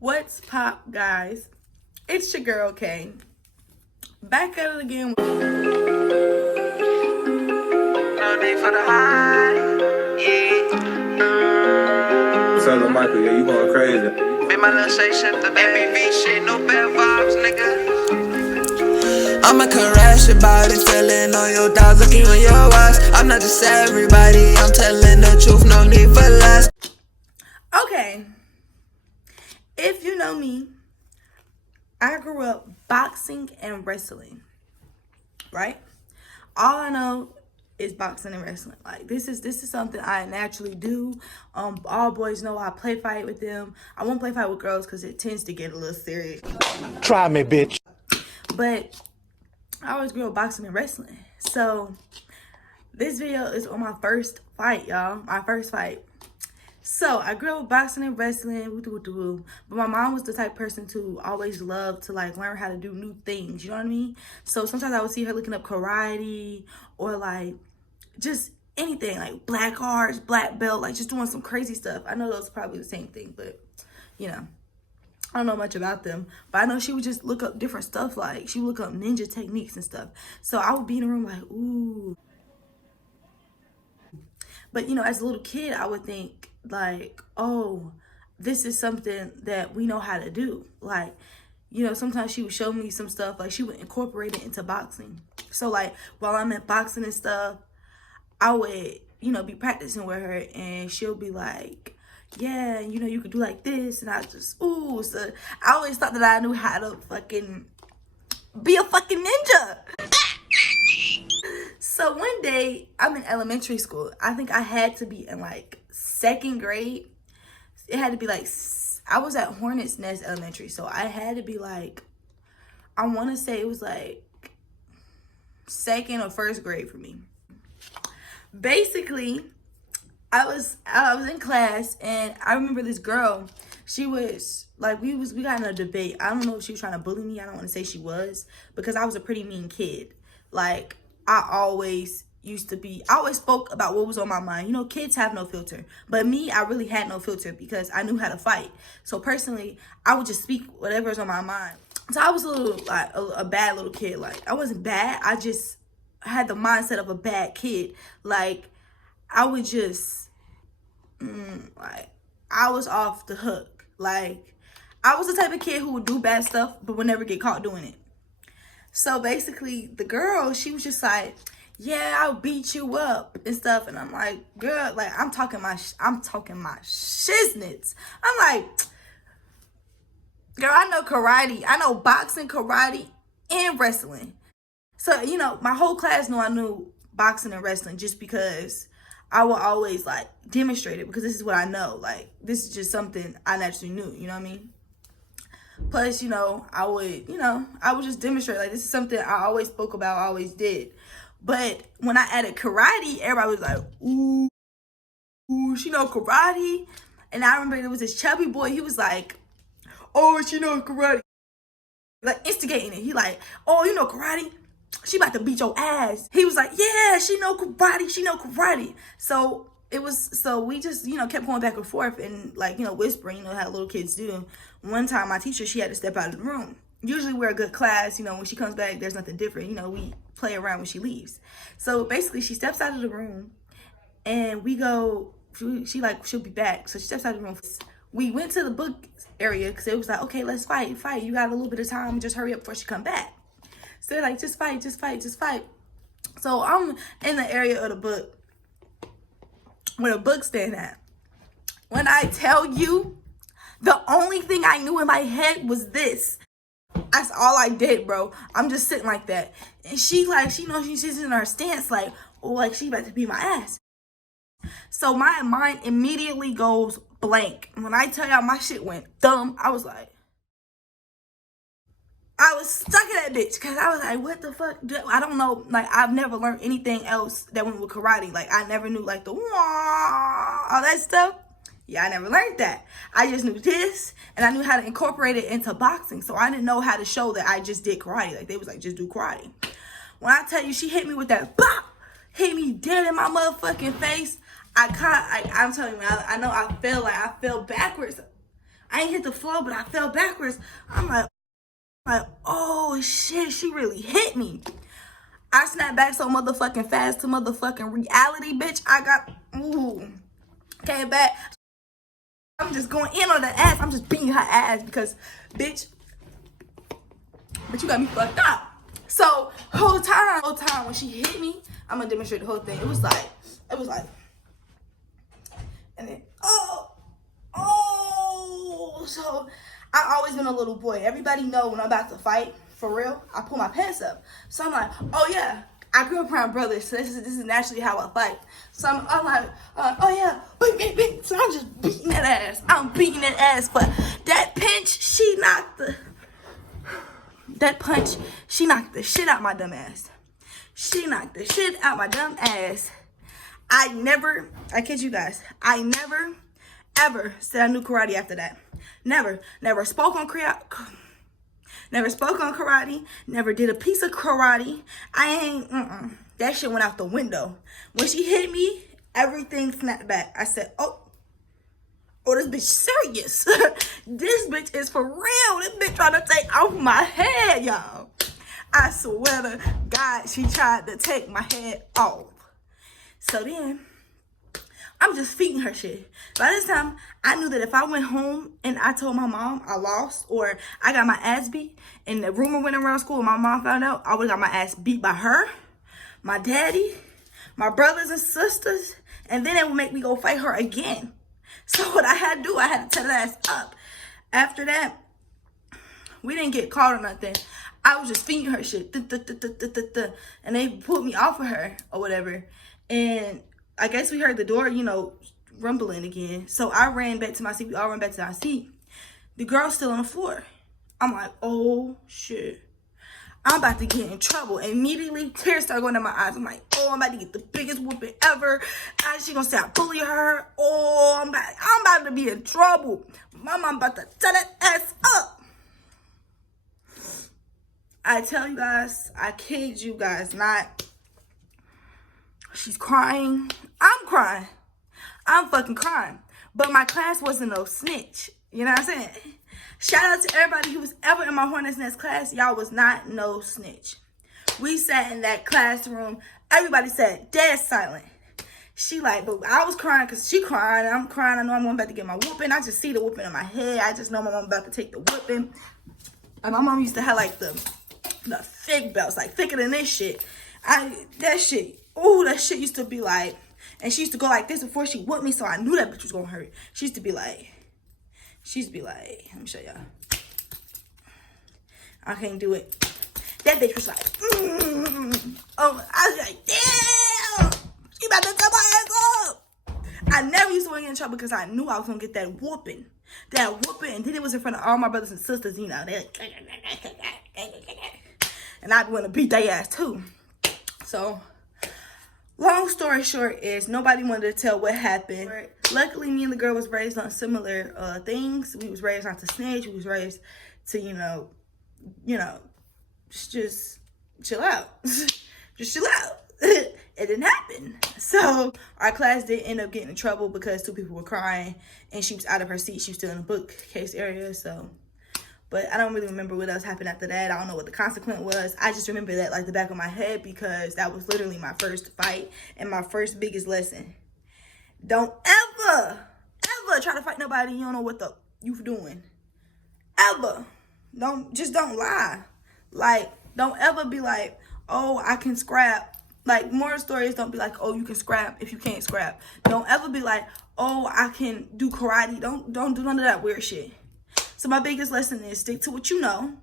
What's pop, guys? It's your girl Kay. Back at it again. No need for the high, yeah. Tell him, Michael, yeah, you going crazy. Be my little Shay shit, the MPV shit, no bad vibes, nigga. I'ma crash about it, feeling on your dogs, looking on your eyes. I'm not just everybody, I'm telling the truth, no need for lies. Okay. If you know me, I grew up boxing and wrestling. Right? All I know is boxing and wrestling. Like this is something I naturally do. All boys know I play fight with them. I won't play fight with girls because it tends to get a little serious. Try me, bitch. But I always grew up boxing and wrestling. So this video is on my first fight, y'all. My first fight. So I grew up boxing and wrestling, but my mom was the type of person to always love to like learn how to do new things. You know what I mean? So sometimes I would see her looking up karate or like just anything like black arts, black belt, like just doing some crazy stuff. I know those are probably the same thing, but you know, I don't know much about them. But I know she would just look up different stuff. Like she would look up ninja techniques and stuff. So I would be in the room like, ooh. But you know, as a little kid, I would think like, oh, this is something that we know how to do. Like, you know, sometimes she would show me some stuff, like she would incorporate it into boxing. So like while I'm at boxing and stuff, I would, you know, be practicing with her and she'll be like, yeah, you know, you could do like this. And I just, ooh. So I always thought that I knew how to fucking be a fucking ninja. So one day, I'm in elementary school. I think I had to be in like second grade. It had to be like, I was at Hornets Nest Elementary. So I had to be like, I want to say it was like second or first grade for me. Basically, I was in class and I remember this girl, she was like, we got in a debate. I don't know if she was trying to bully me. I don't want to say she was because I was a pretty mean kid. Like, I always spoke about what was on my mind. You know, kids have no filter. But me, I really had no filter because I knew how to fight. So personally, I would just speak whatever's on my mind. So I was a little, like, a bad little kid. Like, I wasn't bad. I just had the mindset of a bad kid. Like, I would just, like, I was off the hook. Like, I was the type of kid who would do bad stuff, but would never get caught doing it. So basically, the girl, she was just like, yeah, I'll beat you up and stuff. And I'm like, girl, like, I'm talking my shiznits. I'm like, girl, I know karate. I know boxing, karate, and wrestling. So, you know, my whole class knew I knew boxing and wrestling just because I would always, like, demonstrate it because this is what I know. Like, this is just something I naturally knew, you know what I mean? Plus, you know, I would just demonstrate. Like, this is something I always spoke about, I always did. But when I added karate, everybody was like, ooh, she know karate? And I remember there was this chubby boy, he was like, oh, she knows karate. Like, instigating it. He like, oh, you know karate? She about to beat your ass. He was like, yeah, she know karate. So we just, you know, kept going back and forth and like, you know, whispering, you know, how little kids do. One time my teacher, she had to step out of the room. Usually we're a good class, you know, when she comes back, there's nothing different. You know, we play around when she leaves. So basically she steps out of the room and we go, she'll be back. So she steps out of the room. We went to the book area because it was like, okay, let's fight. You got a little bit of time. Just hurry up before she come back. So they're like, just fight. So I'm in the area of the book where the book stand at. When I tell you, the only thing I knew in my head was this. That's all I did, bro. I'm just sitting like that. And she like, she knows she's in her stance like, oh, like she about to beat my ass. So my mind immediately goes blank. When I tell y'all my shit went dumb, I was like, I was stuck in that bitch because I was like, what the fuck? I don't know. Like, I've never learned anything else that went with karate. Like, I never knew, like, the wah, all that stuff. Yeah, I never learned that. I just knew this, and I knew how to incorporate it into boxing. So I didn't know how to show that I just did karate. Like, they was like, just do karate. When I tell you, she hit me with that, bop, hit me dead in my motherfucking face. I'm telling you, I know I fell backwards. I ain't hit the floor, but I fell backwards. I'm like, oh shit, she really hit me. I snapped back so motherfucking fast to motherfucking reality, bitch. I got, came back. I'm just going in on the ass. I'm just beating her ass because, bitch, but you got me fucked up. So, whole time when she hit me, I'm gonna demonstrate the whole thing. It was like, and then, so I always been a little boy. Everybody know when I'm about to fight, for real, I pull my pants up. So I'm like, oh yeah, I grew up around brothers, so this is naturally how I fight. So I'm like, oh yeah, wait. So I'm just beating that ass. I'm beating that ass, but that punch, she knocked the shit out my dumb ass. She knocked the shit out my dumb ass. I kid you guys, I never, ever said I knew karate after that. Never spoke on karate. Never spoke on karate. Never did a piece of karate. That shit went out the window. When she hit me, everything snapped back. I said, oh, this bitch serious. This bitch is for real. This bitch trying to take off my head, y'all. I swear to God, she tried to take my head off. So then, I'm just feeding her shit. By this time, I knew that if I went home and I told my mom I lost or I got my ass beat and the rumor went around school and my mom found out, I would have got my ass beat by her, my daddy, my brothers and sisters, and then it would make me go fight her again. So what I had to do, I had to tear that ass up. After that, we didn't get caught or nothing. I was just feeding her shit. And they pulled me off of her or whatever. And I guess we heard the door, rumbling again. So I ran back to my seat. We all ran back to our seat. The girl's still on the floor. I'm like, oh, shit. I'm about to get in trouble. And immediately, tears start going down my eyes. I'm like, oh, I'm about to get the biggest whooping ever. She gonna say I bully her. Oh, I'm about to be in trouble. My mom about to tear that ass up. I tell you guys, I kid you guys not. She's crying. I'm crying. I'm fucking crying. But my class wasn't no snitch. You know what I'm saying? Shout out to everybody who was ever in my Hornets Nest class. Y'all was not no snitch. We sat in that classroom. Everybody sat dead silent. She like, but I was crying because she crying. I'm crying. I know I'm about to get my whooping. I just see the whooping in my head. I just know my mom about to take the whooping. And my mom used to have like the thick belts, like thicker than this shit. That shit used to be like, and she used to go like this before she whooped me, so I knew that bitch was gonna hurt. She used to be like, let me show y'all. I can't do it. That bitch was like, Oh, I was like, damn, she about to tear my ass up. I never used to want to get in trouble because I knew I was gonna get that whooping. And then it was in front of all my brothers and sisters, they like, and I'd want to beat their ass too. So, long story short is nobody wanted to tell what happened. Luckily, me and the girl was raised on similar things. We was raised not to snitch. We was raised to, just chill out. Just chill out. It didn't happen. So, our class did end up getting in trouble because 2 people were crying and she was out of her seat. She was still in the bookcase area, so. But I don't really remember what else happened after that. I don't know what the consequence was. I just remember that like the back of my head because that was literally my first fight and my first biggest lesson. Don't ever try to fight nobody you don't know what you doing. Ever. Don't lie. Like, don't ever be like, oh, I can scrap. Like, moral stories don't be like, oh, you can scrap if you can't scrap. Don't ever be like, oh, I can do karate. Don't do none of that weird shit. So my biggest lesson is stick to what you know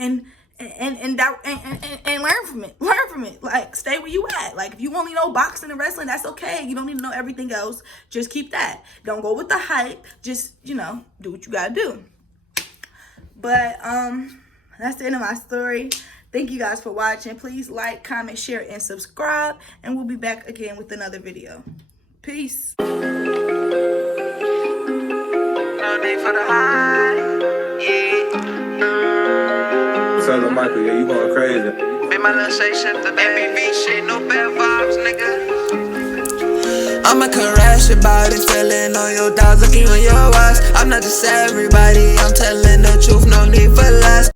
and learn from it. Learn from it. Like, stay where you at. Like, if you only know boxing and wrestling, that's okay. You don't need to know everything else. Just keep that. Don't go with the hype. Just, do what you gotta do. But that's the end of my story. Thank you guys for watching. Please like, comment, share, and subscribe. And we'll be back again with another video. Peace. No need for the high, yeah. What's up, Michael? Yeah, you going crazy. Be my little Shay Ship, the MPV shit, no bad vibes, nigga. I'ma crash your body, feeling on your dogs, looking on your eyes. I'm not just everybody, I'm telling the truth, no need for lies.